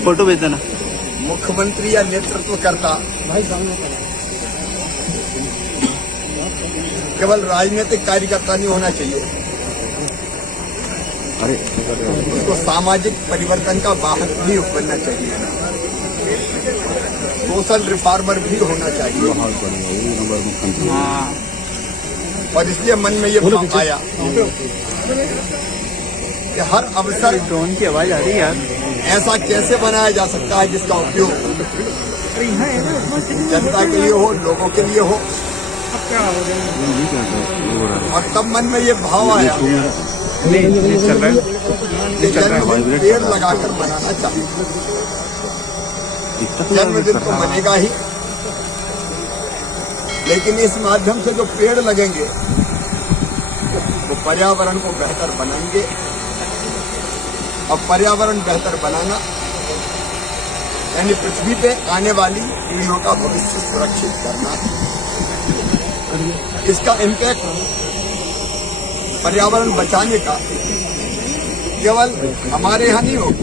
Photo भेज देना। मुख्यमंत्री या नेतृत्वकर्ता केवल राजनीतिक कार्यकर्ता नहीं होना चाहिए, उसको सामाजिक परिवर्तन का वाहक भी बनना चाहिए, सोशल रिफॉर्मर भी होना चाहिए। और इसलिए मन में ये भाव आया कि हर अवसर ड्रोन की आवाज आ रही है यार। ऐसा कैसे बनाया जा सकता है जिसका उपयोग जनता के लिए हो, लोगों के लिए हो। और तब मन में ये भाव आया कि जन्मदिन पेड़ लगाकर बनाना चाहिए। जन्मदिन तो बनेगा ही, लेकिन इस माध्यम से जो पेड़ लगेंगे वो पर्यावरण को बेहतर बनाएंगे। और पर्यावरण बेहतर बनाना यानी पृथ्वी पे आने वाली पीढ़ियों का भविष्य सुरक्षित करना। इसका इम्पैक्ट पर्यावरण बचाने का केवल हमारे यहाँ नहीं होगा,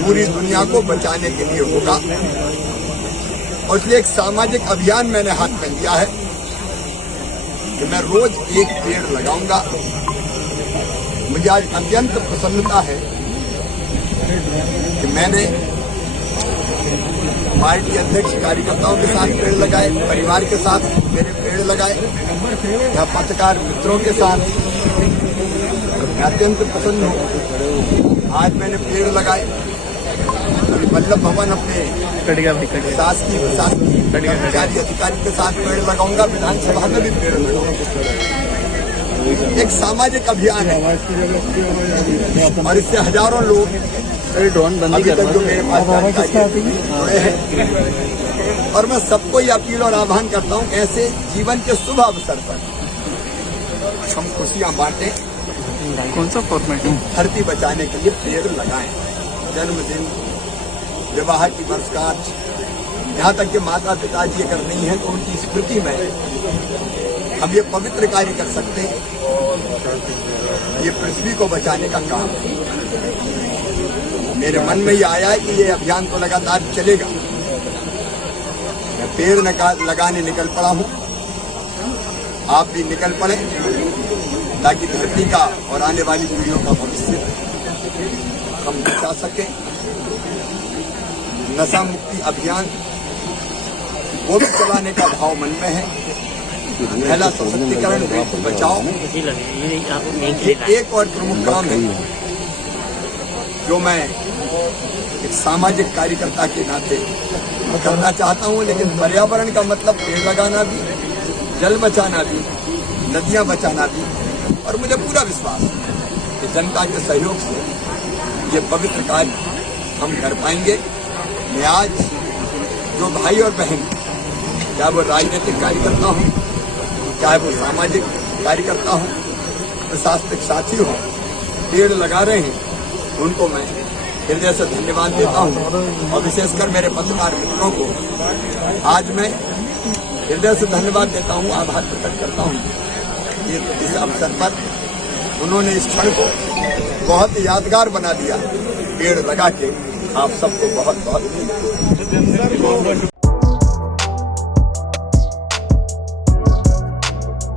पूरी दुनिया को बचाने के लिए होगा। और इसलिए एक सामाजिक अभियान मैंने हाथ में लिया है कि मैं रोज एक पेड़ लगाऊंगा। मुझे आज अत्यंत प्रसन्नता है कि मैंने पार्टी अध्यक्ष कार्यकर्ताओं के साथ पेड़ लगाए, परिवार के साथ मेरे पेड़ लगाए, या पत्रकार मित्रों के साथ। मैं अत्यंत प्रसन्न हूँ। आज मैंने पेड़ लगाए, वल्लभ भवन अपने शासकीय प्रशासकीय कर्मचारी अधिकारी के साथ पेड़ लगाऊंगा, विधानसभा में भी पेड़ लगाऊंगा। एक सामाजिक अभियान है और इससे हजारों लोग अभी तक जो मेरे पास जुड़े हैं। और मैं सबको ये अपील और आह्वान करता हूँ, ऐसे जीवन के शुभ अवसर पर हम खुशियाँ बांटें। कौन सा फॉर्मेट है? धरती बचाने के लिए पेड़ लगाएं। जन्मदिन, विवाह की वर्षगांठ, यहाँ तक कि माता पिता जी अगर नहीं है तो उनकी स्मृति में हम ये पवित्र कार्य कर सकते हैं। ये पृथ्वी को बचाने का काम है। मेरे मन में ये आया है कि ये अभियान तो लगातार चलेगा। मैं पेड़ लगाने निकल पड़ा हूँ, आप भी निकल पड़े ताकि धरती का और आने वाली पीढ़ियों का भविष्य हम बचा सकें। नशा मुक्ति अभियान वो भी चलाने का भाव मन में है। महिला सशक्तिकरण, बेटी बचाओ, एक और प्रमुख काम है जो मैं एक सामाजिक कार्यकर्ता के नाते करना चाहता हूँ। लेकिन पर्यावरण का मतलब पेड़ लगाना भी, जल बचाना भी, नदियाँ बचाना भी। और मुझे पूरा विश्वास है कि जनता के सहयोग से ये पवित्र कार्य हम कर पाएंगे। मैं आज जो भाई और बहन, चाहे वो राजनीतिक कार्यकर्ता हों, चाहे वो सामाजिक कार्यकर्ता हों, प्रशासनिक साथी हों, पेड़ लगा रहे हैं, उनको मैं हृदय से धन्यवाद देता हूं। और विशेषकर मेरे पत्रकार मित्रों को आज मैं हृदय से धन्यवाद देता हूं, आभार प्रकट करता हूं। इस अवसर पर उन्होंने इस क्षण को बहुत यादगार बना दिया पेड़ लगा के। आप सबको बहुत बहुत